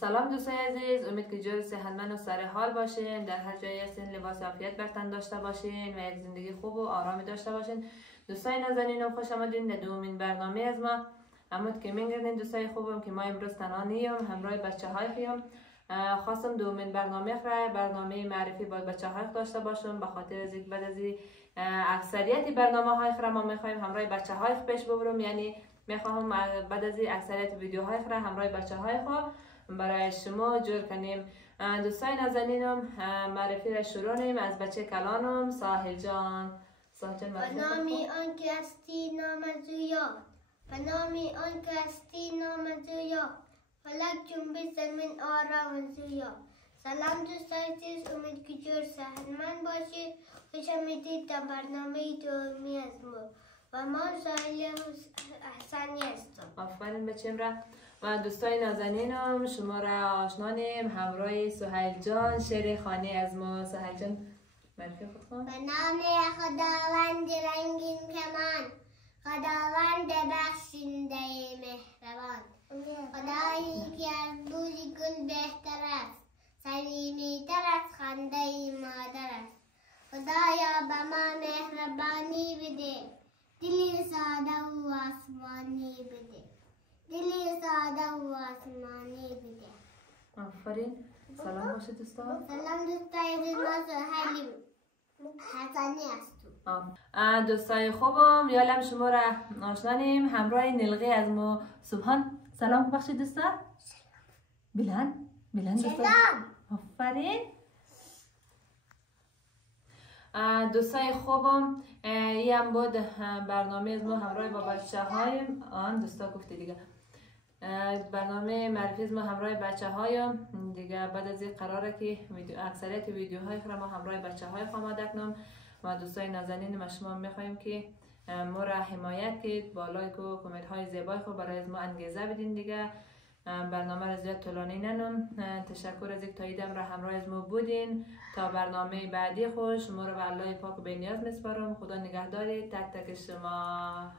سلام دوستای عزیز، امید که جور صحتمند و سر حال باشین، در هر جایی هستین لباس عافیت بر تن داشته باشین و یک زندگی خوب و آرامی داشته باشین. دوستای نازنینم خوش آمدین در دومین برنامه از ما. همون که میگردین دوستای خوبم که ما امروز تنها نیم، همراه بچه‌های خیم. خواستم دومین برنامه معرفی با بچه‌های داشته باشم، به خاطر از بعد از اکثریت برنامه‌های خرم ما می‌خوایم همراه بچه‌های پیش ببرم، یعنی می‌خواهم بعد از اکثریت ویدیوهای خرم همراه بچه‌های خود برای شما جور کنیم. دوستای نازنینم معرفی را شروع نیم از بچه کلانم. ساحل جان به نام آن که هستی نامجویا، به نام آن که هستی نامجویا، فلک جنبی زمین آرام زویا. سلام دوستای عزیز، امید که جور صحتمند باشید. خوش آمدید در برنامه دومی از ما و ما ساحل حسنی هستم. آفرین بچه‌م را. و دوستای نازنینم شما را آشنانیم همراه سهیل جان، شعر خانه از ما. سهیل جان معرفی خود کن. به نام خداوند رنگین کمان، خداوند بخشنده مهربان، خدایی که از بوی گل بهتر است، صمیمی تر از خنده مادر است. خدایا به ما مهربانی بده، دلی ساده و آسمانی بده، دلی ساده و آسمانی بده. آفرین. سلام باشه دوستان. سلام دوستای ما سهیل حسنی هستم. دوستای خوبم یالم شما را آشنانیم همراه نلغی از ما. سبحان سلام بخشید دوستان. بلند دوستان. آفرین. دوستای خوبم این هم بود برنامه از ما همراه با بچه هایم. دوستا گفته دیگه برنامه معرفی از ما همراه بچه هایم دیگه. بعد از این قراره که اکثریت ویدیوهای خود ما همراه بچه های آماده کنم و دوستای نازنین ما شما میخوایم که ما را حمایت کنید با لایک و کامنت های زیبای خود برای از ما انگیزه بدین دیگه. برنامه را زیاد طولانی ننم. تشکر از اینکه تا ایدم را همراه از ما بودین. تا برنامه بعدی خوش شما را به الله پاک و بی‌نیاز میسپارم. خدا نگهداری تک تک شما.